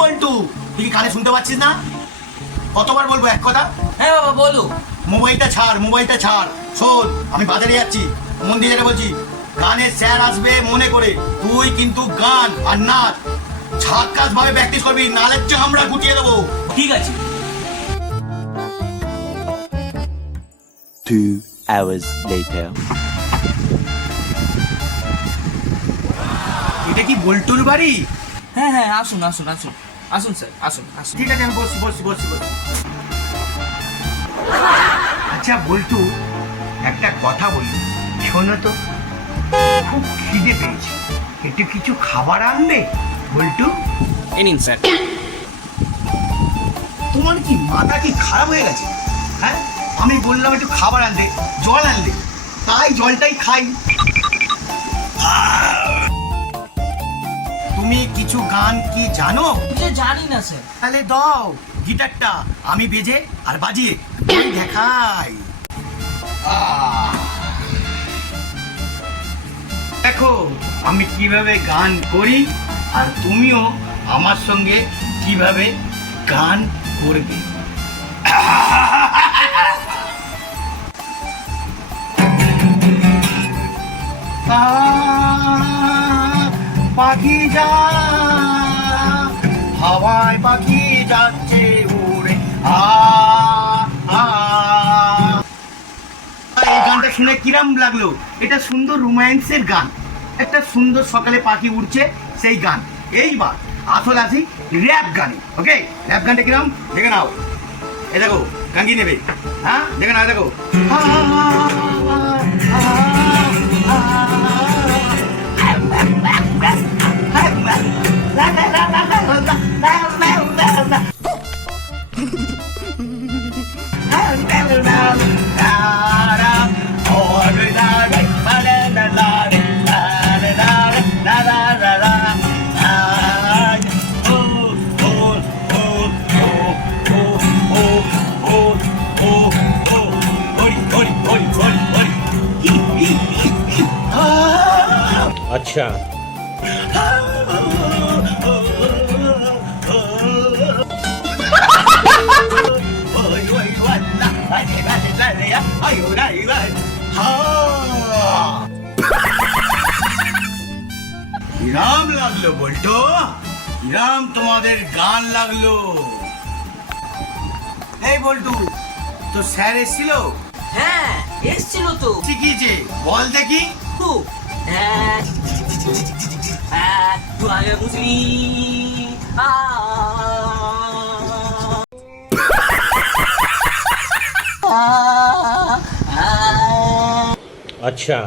বল্টু, তুই কি কানে শুনতে পাচ্ছিস না? কতবার বলবো এক কথা? হ্যাঁ বাবা বলো। মোবাইলটা ছাড়, মোবাইলটা ছাড়। শোন, আমি বাজারে যাচ্ছি, মন দিয়ে যেটা বলছি। গানের স্যার আসবে মনে করে, তুই কিন্তু গান আর নাচ ঝাক্কাস ভাবে প্র্যাকটিস করবি, নালে চামড়া গুটিয়ে দেবো। ঠিক আছে। 2 hours later. এটা কি বল্টুর বাড়ি? হ্যাঁ হ্যাঁ, আসুন আসুন আসুন আসুন স্যার, আসুন আসুন। ঠিক আছে, আমি বসছি বসছি বসছি বসছি। আচ্ছা বল্টু, একটা কথা বলি, শোনো তো, খুব খিদে পেয়েছে, একটু কিছু খাবার আনবে বল্টু? এ নিন স্যার। তোমার কি মাথা কি খারাপ হয়ে গেছে? হ্যাঁ, আমি বললাম একটু খাবার আনতে, জল আনলে, তাই জলটাই খাই। তুমি কিছু গান কি জানো? যে জানি না স্যার। তাহলে দাও গিটারটা, আমি বেজে আর বাজিয়ে আমি দেখাই। দেখো আমি কিভাবে গান করি, আর তুমিও আমার সঙ্গে কিভাবে গান করবে। পাখি যা হাওয়ায়, পাখি যাচ্ছে উড়ে। এই গানটা শুনে কিরাম লাগলো? এটা সুন্দর রোম্যান্সের গান, একটা সুন্দর সকালে পাখি উড়ছে সেই গান। এইবার আসল আসি র্যাপ গানে। ওকে, র্যাপ গানটা কিরাম দেখে নাও। এ দেখো, গান কি নেবে? হ্যাঁ দেখে নাও, দেখো। अच्छा। কিরাম লাগলো বল্টু? কিরাম তোমাদের গান লাগলো? এই বল্টু, তো স্যার এসেছিল? হ্যাঁ এসছিল তো। শিখিয়েছে, বল দেখি। তো হ্যাঁ হ্যাঁ, তুই আগে বুঝলি। अच्छा।